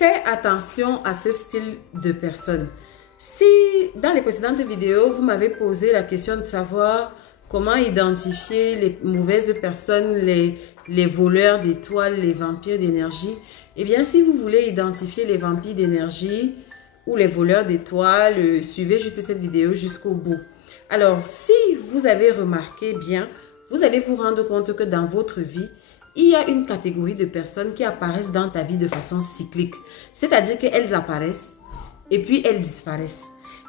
Fais attention à ce style de personne. Si dans les précédentes vidéos, vous m'avez posé la question de savoir comment identifier les mauvaises personnes, les voleurs d'étoiles, les vampires d'énergie, eh bien, si vous voulez identifier les vampires d'énergie ou les voleurs d'étoiles, suivez juste cette vidéo jusqu'au bout. Alors, si vous avez remarqué bien, vous allez vous rendre compte que dans votre vie, il y a une catégorie de personnes qui apparaissent dans ta vie de façon cyclique. C'est-à-dire qu'elles apparaissent et puis elles disparaissent.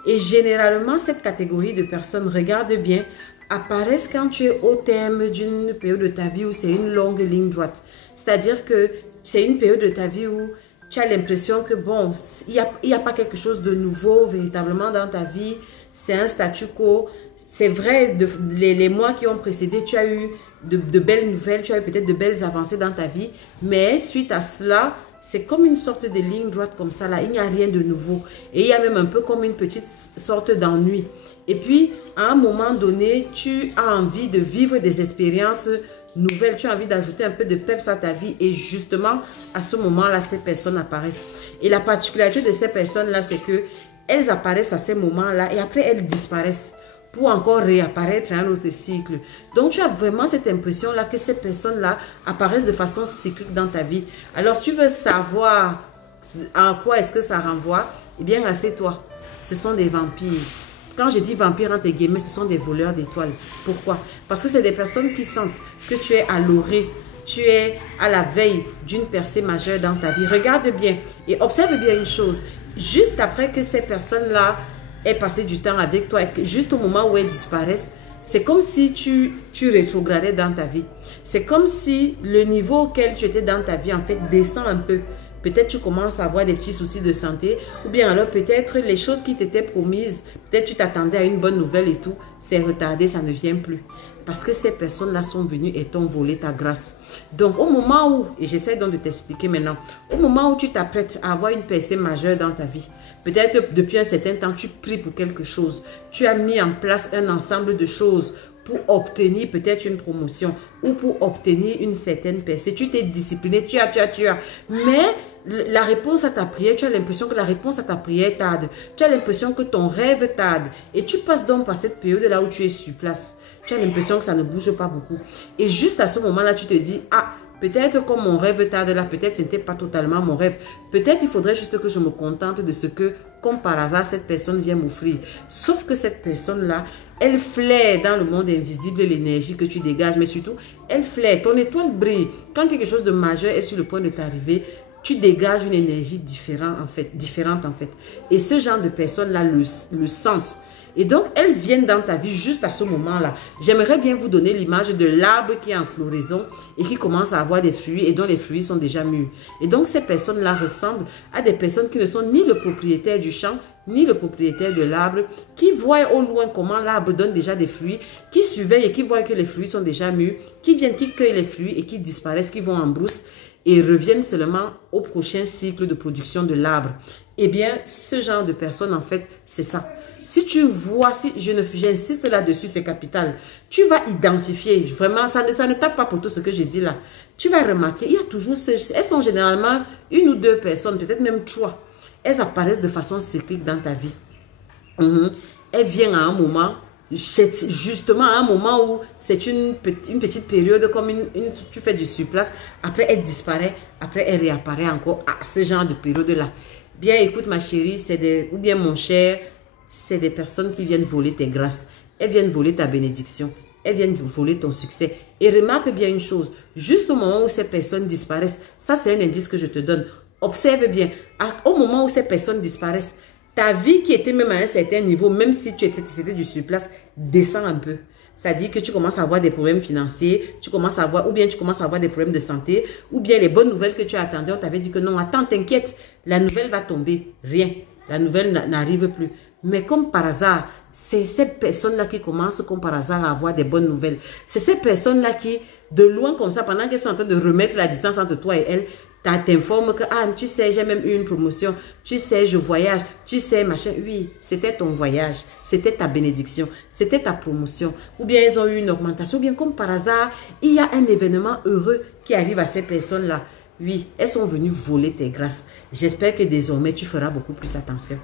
Et généralement, cette catégorie de personnes, regarde bien, apparaissent quand tu es au terme d'une période de ta vie où c'est une longue ligne droite. C'est-à-dire que c'est une période de ta vie où tu as l'impression que bon, il n'y a pas quelque chose de nouveau véritablement dans ta vie. C'est un statu quo. C'est vrai, les mois qui ont précédé, tu as eu de belles nouvelles, tu as eu peut-être de belles avancées dans ta vie. Mais suite à cela, c'est comme une sorte de ligne droite comme ça, là. Il n'y a rien de nouveau. Et il y a même un peu comme une petite sorte d'ennui. Et puis, à un moment donné, tu as envie de vivre des expériences nouvelles. Tu as envie d'ajouter un peu de peps à ta vie. Et justement, à ce moment-là, ces personnes apparaissent. Et la particularité de ces personnes-là, c'est que elles apparaissent à ces moments-là et après, elles disparaissent pour encore réapparaître à un autre cycle. Donc, tu as vraiment cette impression-là que ces personnes-là apparaissent de façon cyclique dans ta vie. Alors, tu veux savoir à quoi est-ce que ça renvoie? Eh bien, assieds-toi. Ce sont des vampires. Quand je dis vampires, entre guillemets, ce sont des voleurs d'étoiles. Pourquoi? Parce que c'est des personnes qui sentent que tu es à l'orée, tu es à la veille d'une percée majeure dans ta vie. Regarde bien et observe bien une chose. Juste après que ces personnes-là aient passé du temps avec toi, juste au moment où elles disparaissent, c'est comme si tu rétrogradais dans ta vie. C'est comme si le niveau auquel tu étais dans ta vie, en fait, descend un peu. Peut-être tu commences à avoir des petits soucis de santé, ou bien alors peut-être les choses qui t'étaient promises, peut-être tu t'attendais à une bonne nouvelle et tout, c'est retardé, ça ne vient plus. Parce que ces personnes-là sont venues et t'ont volé ta grâce. Donc au moment où, et j'essaie donc de t'expliquer maintenant, au moment où tu t'apprêtes à avoir une percée majeure dans ta vie, peut-être depuis un certain temps, tu pries pour quelque chose, tu as mis en place un ensemble de choses pour obtenir peut-être une promotion ou pour obtenir une certaine percée. Tu t'es discipliné, tu as. Mais la réponse à ta prière, tu as l'impression que la réponse à ta prière tarde. Tu as l'impression que ton rêve tarde. Et tu passes donc par cette période-là où tu es sur place. Tu as l'impression que ça ne bouge pas beaucoup. Et juste à ce moment-là, tu te dis, ah, peut-être comme mon rêve tarde là, peut-être ce n'était pas totalement mon rêve. Peut-être il faudrait juste que je me contente de ce que, comme par hasard, cette personne vient m'offrir. Sauf que cette personne-là, elle flaire dans le monde invisible l'énergie que tu dégages, mais surtout, elle flaire. Ton étoile brille. Quand quelque chose de majeur est sur le point de t'arriver, tu dégages une énergie différente en fait. Et ce genre de personnes-là le sentent. Et donc, elles viennent dans ta vie juste à ce moment-là. J'aimerais bien vous donner l'image de l'arbre qui est en floraison et qui commence à avoir des fruits et dont les fruits sont déjà mûrs. Et donc, ces personnes-là ressemblent à des personnes qui ne sont ni le propriétaire du champ, ni le propriétaire de l'arbre, qui voient au loin comment l'arbre donne déjà des fruits, qui surveillent et qui voient que les fruits sont déjà mûrs, qui viennent, qui cueillent les fruits et qui disparaissent, qui vont en brousse et reviennent seulement au prochain cycle de production de l'arbre. Eh bien, ce genre de personnes, en fait, c'est ça. Si tu vois, si j'insiste là-dessus, c'est capital. Tu vas identifier, vraiment, ça ne tape pas pour tout ce que je dis là. Tu vas remarquer, il y a toujours, elles sont généralement une ou deux personnes, peut-être même trois. Elles apparaissent de façon cyclique dans ta vie. Elles viennent à un moment, justement à un moment où c'est une petite période, comme tu fais du surplace, après elle disparaît, après elle réapparaît encore à ce genre de période-là. Bien, écoute ma chérie, ou bien mon cher, c'est des personnes qui viennent voler tes grâces. Elles viennent voler ta bénédiction. Elles viennent voler ton succès. Et remarque bien une chose, juste au moment où ces personnes disparaissent, ça c'est un indice que je te donne. Observe bien, au moment où ces personnes disparaissent, ta vie qui était même à un certain niveau, même si c'était du surplace, descend un peu. C'est-à-dire que tu commences à avoir des problèmes financiers, ou bien tu commences à avoir des problèmes de santé, ou bien les bonnes nouvelles que tu attendais, on t'avait dit que non, attends, t'inquiète, la nouvelle va tomber. Rien, la nouvelle n'arrive plus. Mais comme par hasard, c'est ces personnes-là qui commencent comme par hasard à avoir des bonnes nouvelles. C'est ces personnes-là qui, de loin comme ça, pendant qu'elles sont en train de remettre la distance entre toi et elles, t'informes que, ah, tu sais, j'ai même eu une promotion, tu sais, je voyage, tu sais, machin. Oui, c'était ton voyage, c'était ta bénédiction, c'était ta promotion. Ou bien ils ont eu une augmentation, ou bien comme par hasard, il y a un événement heureux qui arrive à ces personnes-là. oui, elles sont venues voler tes grâces. J'espère que désormais, tu feras beaucoup plus attention.